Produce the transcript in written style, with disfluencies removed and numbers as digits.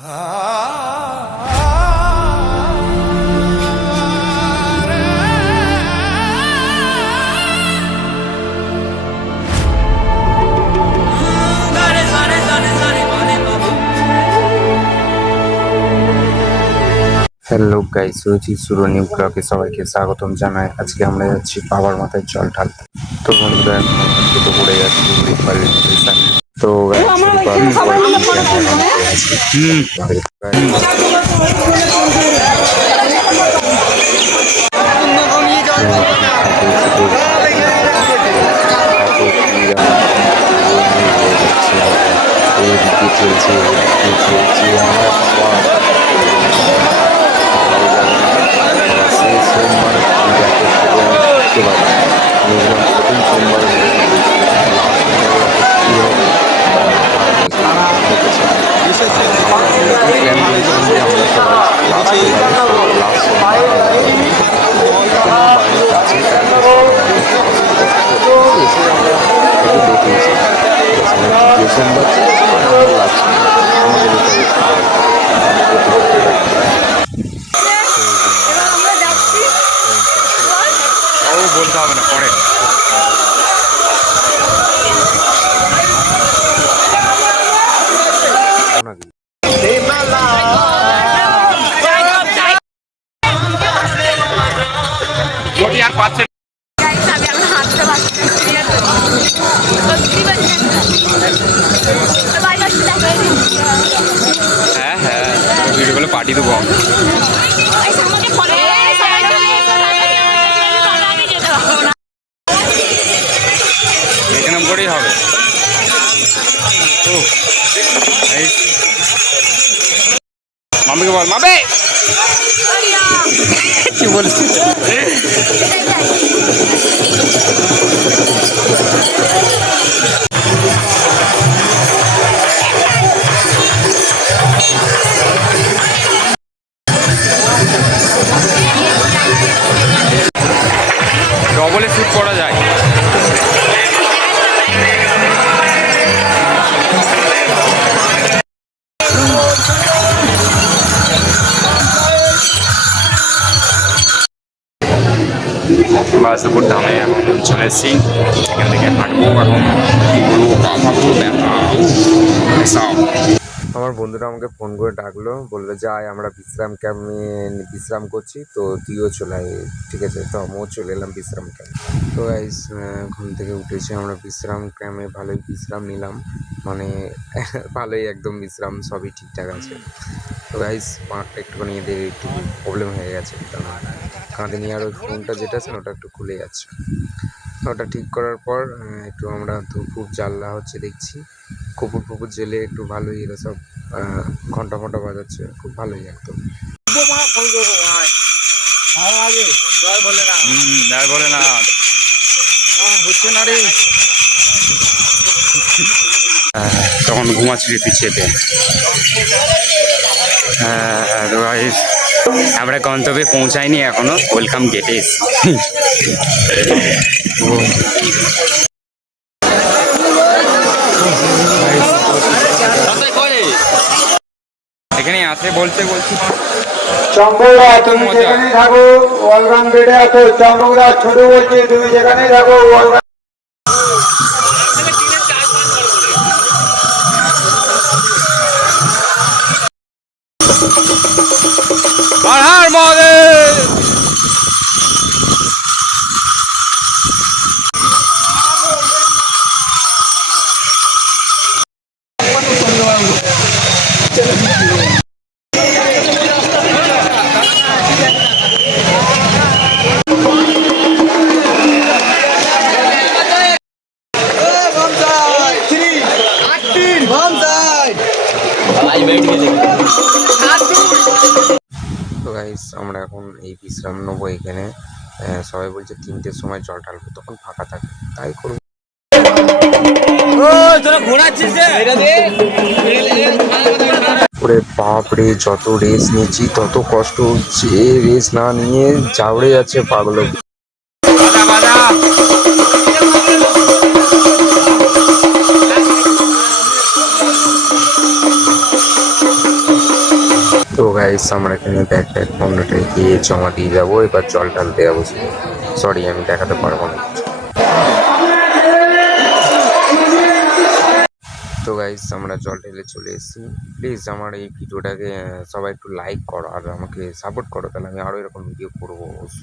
Hello guys, রয়েছি সুরনিউ ব্লগে সবাইকে স্বাগতম জানাই। আজকে আমরা যাচ্ছি বাবার মাথায় জল ঢালতে। তো বন্ধুরা এখন আমরা দুটো পড়ে যাচ্ছি উড়িপাড়ি স্টেশন। তো এদিকে চলছে ওদিকে চলছে আমার সোমবার দেখতে পাচ্ছি প্রথম সোমবার বলতে হবে না পরে। আর পাচ্ছে হ্যাঁ হ্যাঁ ভিডিও বলে পার্টি দেবো। এখানে করেই হবে। মামিকে বল, মামে কি বলছি ডবলে শুট করা যায়। বাসপুর ধামে এখন চলে এসেছি। এখান থেকে হাঁটবো এখন। আমার বন্ধুরা আমাকে ফোন করে ডাকলো, বললো যে আয় আমরা বিশ্রাম ক্যাম্পে বিশ্রাম করছি, তো তুইও চলে আয়। ঠিক আছে, তো আমিও চলে এলাম বিশ্রাম ক্যাম্প। তো গাইস ঘুম থেকে উঠেছি আমরা বিশ্রাম ক্যাম্পে, ভালোই বিশ্রাম নিলাম, মানে ভালোই একদম বিশ্রাম, সবই ঠিকঠাক আছে। তো গাইস পাঁচটা একটুখানি এদের একটু প্রবলেম হয়ে গেছে, কাঁধে নিয়ে আর ওই ফোনটা যেটা আছে ওটা একটু খুলে যাচ্ছে। ওটা ঠিক করার পর একটু আমরা ধূপ জ্বালা হচ্ছে দেখছি, কপুর পুকুর জেলে একটু ভালোই এরা সব ঘন্টা ফন্টা বাজাচ্ছে, খুব ভালোই একদম। জয় ভোলেনাথ হচ্ছে না রে। তখন ঘুমাচ্ছি পিছিয়েতে। আমরা গন্তব্যে পৌঁছাইনি এখনো, ওয়েলকাম গেটে এসেছি। এখানে আছে বলতে বলছি চম্পকদা, তুমি যেখানে থাকো ওয়েলকাম গেটে আছো। চম্পকদা ছোট বলছি, তুমি যেখানে থাকো ওয়েলকাম। তো গাইস আমরা এখন এই বিশ্রাম নেবো এখানে। সবাই বলছে 3টের সময় জল ঢালবো, তখন ফাঁকা থাকে, তাই করবো। ওরে বাপরে, যত রেস নিচ্ছি তত কষ্ট হচ্ছে, রেস না নিয়ে জাউড়ে যাচ্ছে পাগল। তো গাইস আমরা এখানে ব্যাগ ট্যাগ পণ্যটা গিয়ে জমা দিয়ে যাবো, এবার জল ঢালতে যাবো। সরি আমি দেখাতে পারবো না। তো গাইস আমরা জল ঢেলে চলে এসেছি। প্লিজ আমার এই ভিডিওটাকে সবাই একটু লাইক করো আর আমাকে সাপোর্ট করো, তাহলে আমি আরও এরকম ভিডিও করবো অবশ্যই।